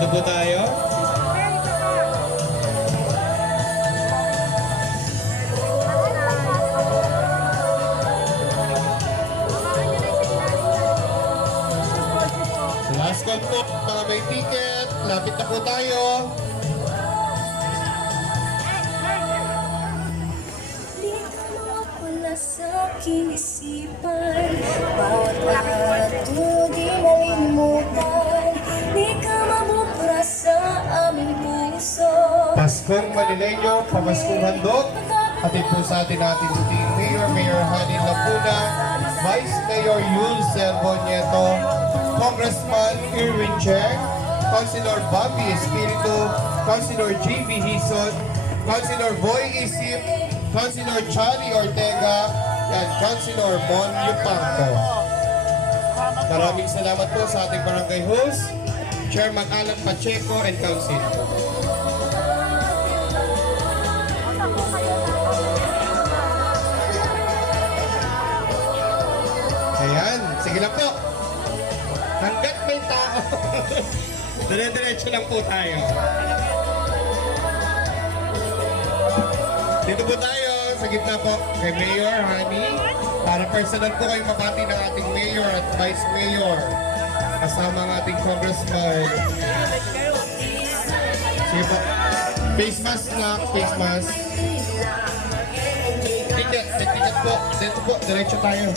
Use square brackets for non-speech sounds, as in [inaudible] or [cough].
Dito po tayo. Last call po, mga may ticket. Lapit na po tayo. Di ka mawawala sa aking isipan Paskong Manileño, Pamaskong Handog. Hatid po sa atin ating team Mayor, Mayor Hani Lacuna, Vice Mayor Yul Servo Nieto, Congressman Irwin Cheng, Councilor Bobby Espiritu, Councilor J.B. Hison, Councilor Boy Isip, Councilor Charlie Ortega, and Councilor Mon Yupanco. Maraming salamat po sa ating barangay host, Chairman Alan Pacheco, and Council. Ayan, sige lang po. Hanggat may tao. [laughs] Dire-diretso lang po tayo. Dito po tayo, sa gitna po, kay Mayor Hani. Para personal po kayong mabati ng ating Mayor at Vice Mayor. Kasama ang ating Congressman. Sige po. Face mask na, face mask. Ticket, ticket po. Dito po, diretso tayo.